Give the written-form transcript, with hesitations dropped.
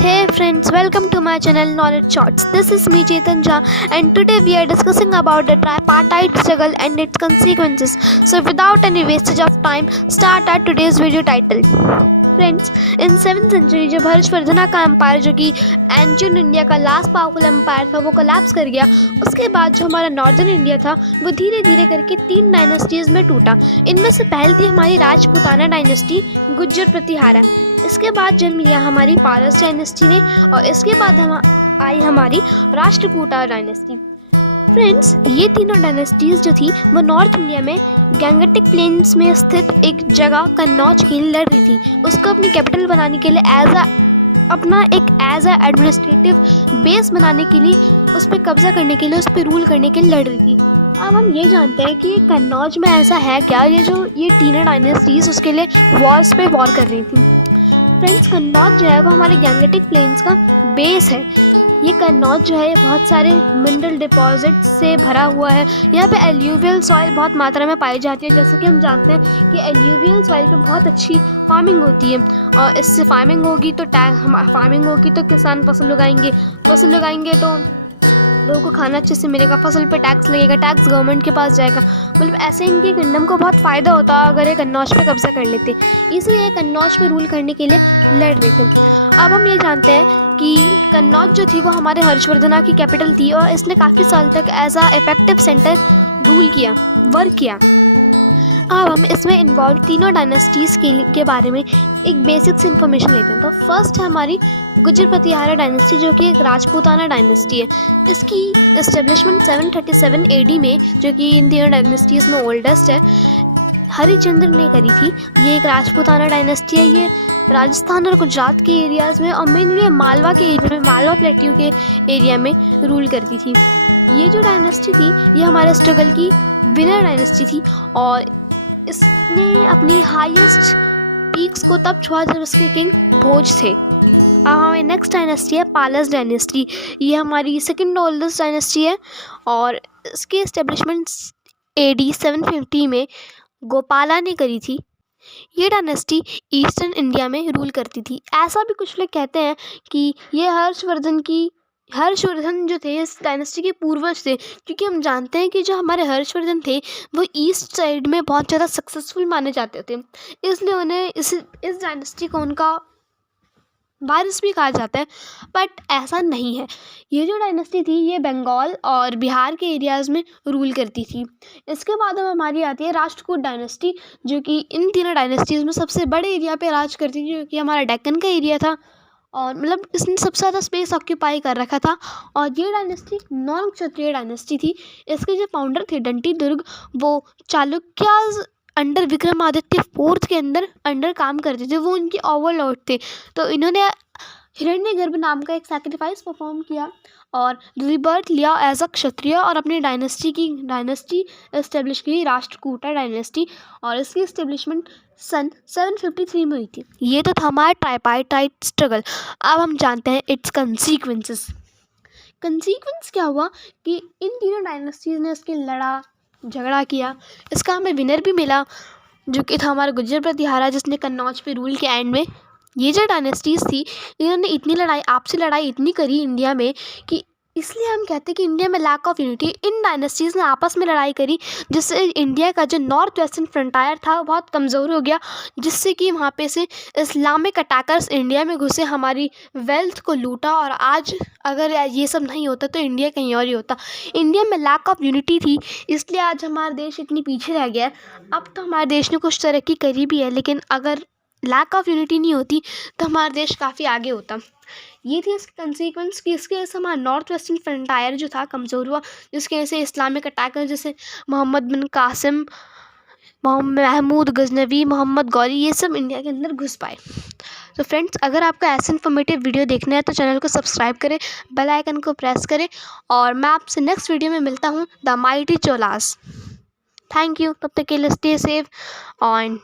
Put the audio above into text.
Hey friends, welcome to my channel Knowledge Shorts. This is me Chetan Jha and today we are discussing about the tripartite struggle and its consequences. So without any wastage of time, start our today's video title. Friends, in 7th century जब हर्षवर्धना का empire जो कि ancient India का last powerful empire था वो collapse कर गया। उसके बाद जो हमारा नॉर्दर्न इंडिया था वो धीरे धीरे करके 3 डायनेस्टीज़ में टूटा। इनमें से पहली थी हमारी राजपूताना डायनेस्टी, गुज्जर प्रतिहारा। इसके बाद जन्म लिया हमारी पारस डायनेस्टी ने और इसके बाद आई हमारी राष्ट्रकूटा डायनेस्टी। फ्रेंड्स, ये तीनों डायनेस्टीज़ जो थी वो नॉर्थ इंडिया में गैंगेटिक प्लेन्स में स्थित एक जगह कन्नौज के लिए लड़ रही थी। उसको अपनी कैपिटल बनाने के लिए एज अ एडमिनिस्ट्रेटिव बेस बनाने के लिए, उस पर कब्जा करने के लिए, उस पर रूल करने के लिए लड़ रही थी। अब हम ये जानते हैं कि कन्नौज में ऐसा है क्या, ये तीनों डायनेस्टीज़ उसके लिए वॉर कर रही थी। फ्रेंड्स, कन्नौज जो है वो हमारे गैंगेटिक प्लेन्स का बेस है। ये कन्नौज जो है बहुत सारे मिनरल डिपॉजिट से भरा हुआ है। यहाँ पे एल्यूवियल सॉइल बहुत मात्रा में पाई जाती है। जैसे कि हम जानते हैं कि एल्यूवियल सॉइल पे बहुत अच्छी फार्मिंग होती है और इससे फार्मिंग होगी तो किसान फसल उगाएंगे तो लोगों को खाना अच्छे से मिलेगा, फसल पे टैक्स लगेगा, टैक्स गवर्नमेंट के पास जाएगा। मतलब ऐसे इनके किंगडम को बहुत फ़ायदा होता अगर ये कन्नौज पे कब्जा कर लेते, इसलिए ये कन्नौज पे रूल करने के लिए लड़ रहे थे। अब हम ये जानते हैं कि कन्नौज जो थी वो हमारे हर्षवर्धना की कैपिटल थी और इसने काफ़ी साल तक as a effective centre work किया। अब हम इसमें इन्वॉल्व तीनों डायनेस्टीज़ के बारे में एक बेसिक से इन्फॉर्मेशन लेते हैं। तो फर्स्ट है हमारी गुज्जर प्रतिहारा डायनेस्टी, जो कि एक राजपूताना डायनेस्टी है। इसकी इस्टेब्लिशमेंट 737 AD में, जो कि इन तीनों डायनेस्टीज़ में ओल्डेस्ट है, हरिचंद्र ने करी थी। ये एक राजपूताना डायनेस्टी है। ये राजस्थान और गुजरात के एरियाज़ में और मेनली मालवा के एरिया में, मालवा प्लेट्यू के एरिया में रूल करती थी। ये जो डायनेस्टी थी ये हमारे स्ट्रगल की विनर डायनेस्टी थी और इसने अपनी हाईएस्ट पीक्स को तब छुआ जब इसके किंग भोज थे। अब हमारी नेक्स्ट डायनेस्टी है पालस डायनेस्टी। ये हमारी सेकंड ओल्डेस्ट डायनेस्टी है और इसकी इस्टेब्लिशमेंट AD 750 में गोपाला ने करी थी। ये डायनेस्टी ईस्टर्न इंडिया में रूल करती थी। ऐसा भी कुछ लोग कहते हैं कि ये हर्षवर्धन जो थे इस डायनेस्टी के पूर्वज थे, क्योंकि हम जानते हैं कि जो हमारे हर्षवर्धन थे वो ईस्ट साइड में बहुत ज़्यादा सक्सेसफुल माने जाते थे, इसलिए उन्हें इस डायनेस्टी को उनका वारिस भी कहा जाता है। बट ऐसा नहीं है। ये जो डायनेस्टी थी ये बंगाल और बिहार के एरियाज़ में रूल करती थी। इसके बाद अब हमारी आती है राष्ट्रकूट डायनेस्टी, जो कि इन तीनों डायनेस्टीज़ में सबसे बड़े एरिया पे राज करती थी, जो कि हमारा डेक्कन का एरिया था और मतलब इसने सबसे ज़्यादा स्पेस ऑक्यूपाई कर रखा था। और ये डायनेस्टी नॉन क्षत्रिय डायनेस्टी थी। इसके जो फाउंडर थे डंटी दुर्ग, वो चालुक्याज अंडर विक्रमादित्य 4th के अंडर काम करते थे। वो उनके ओवरलॉर्ड थे। तो इन्होंने हिरण्यगर्भ नाम का एक सैक्रिफाइस परफॉर्म किया और रिबर्थ लिया एज अ क्षत्रिय और अपनी डायनेस्टी इस्टेब्लिश की, राष्ट्रकूटा डायनेस्टी, और इसकी इस्टेब्लिशमेंट सन 753 में हुई थी। ये तो था हमारा ट्राइपार्टाइट स्ट्रगल। अब हम जानते हैं इट्स कंसीक्वेंसेस क्या हुआ कि इन तीनों डायनेस्टीज़ ने इसके झगड़ा किया। इसका हमें विनर भी मिला, जो कि था हमारा गुज्जर प्रतिहारा, जिसने कन्नौज पे रूल के एंड में। ये जो डायनेस्टीज़ थी इन्होंने आपसी लड़ाई इतनी करी इंडिया में कि इसलिए हम कहते हैं कि इंडिया में लैक ऑफ यूनिटी। इन डायनेस्टीज़ ने आपस में लड़ाई करी, जिससे इंडिया का जो नॉर्थ वेस्टर्न फ्रंटायर था वो बहुत कमज़ोर हो गया, जिससे कि वहाँ पे से इस्लामिक अटैकर्स इंडिया में घुसे, हमारी वेल्थ को लूटा। और आज अगर ये सब नहीं होता तो इंडिया कहीं और ही होता। इंडिया में लैक ऑफ यूनिटी थी, इसलिए आज हमारा देश इतनी पीछे रह गया है। अब तो हमारे देश ने कुछ तरक्की करी भी है, लेकिन अगर लैक ऑफ यूनिटी नहीं होती तो हमारा देश काफ़ी आगे होता। ये थी इसकी कंसीक्वेंस कि इसके वजह से हमारा नॉर्थ वेस्टर्न फ्रंटायर जो था कमज़ोर हुआ, जिसकी वजह से इस्लामिक अटैकर जैसे मोहम्मद बिन कासिम, महमूद गजनवी, मोहम्मद गौरी, ये सब इंडिया के अंदर घुस पाए। तो फ्रेंड्स, अगर आपको ऐसे इन्फॉर्मेटिव वीडियो देखना है तो चैनल को सब्सक्राइब करें, बेल आइकन को प्रेस करें और मैं आपसे नेक्स्ट वीडियो में मिलता हूँ the mighty Cholas. Thank you. तब तक के लिए स्टे सेफ और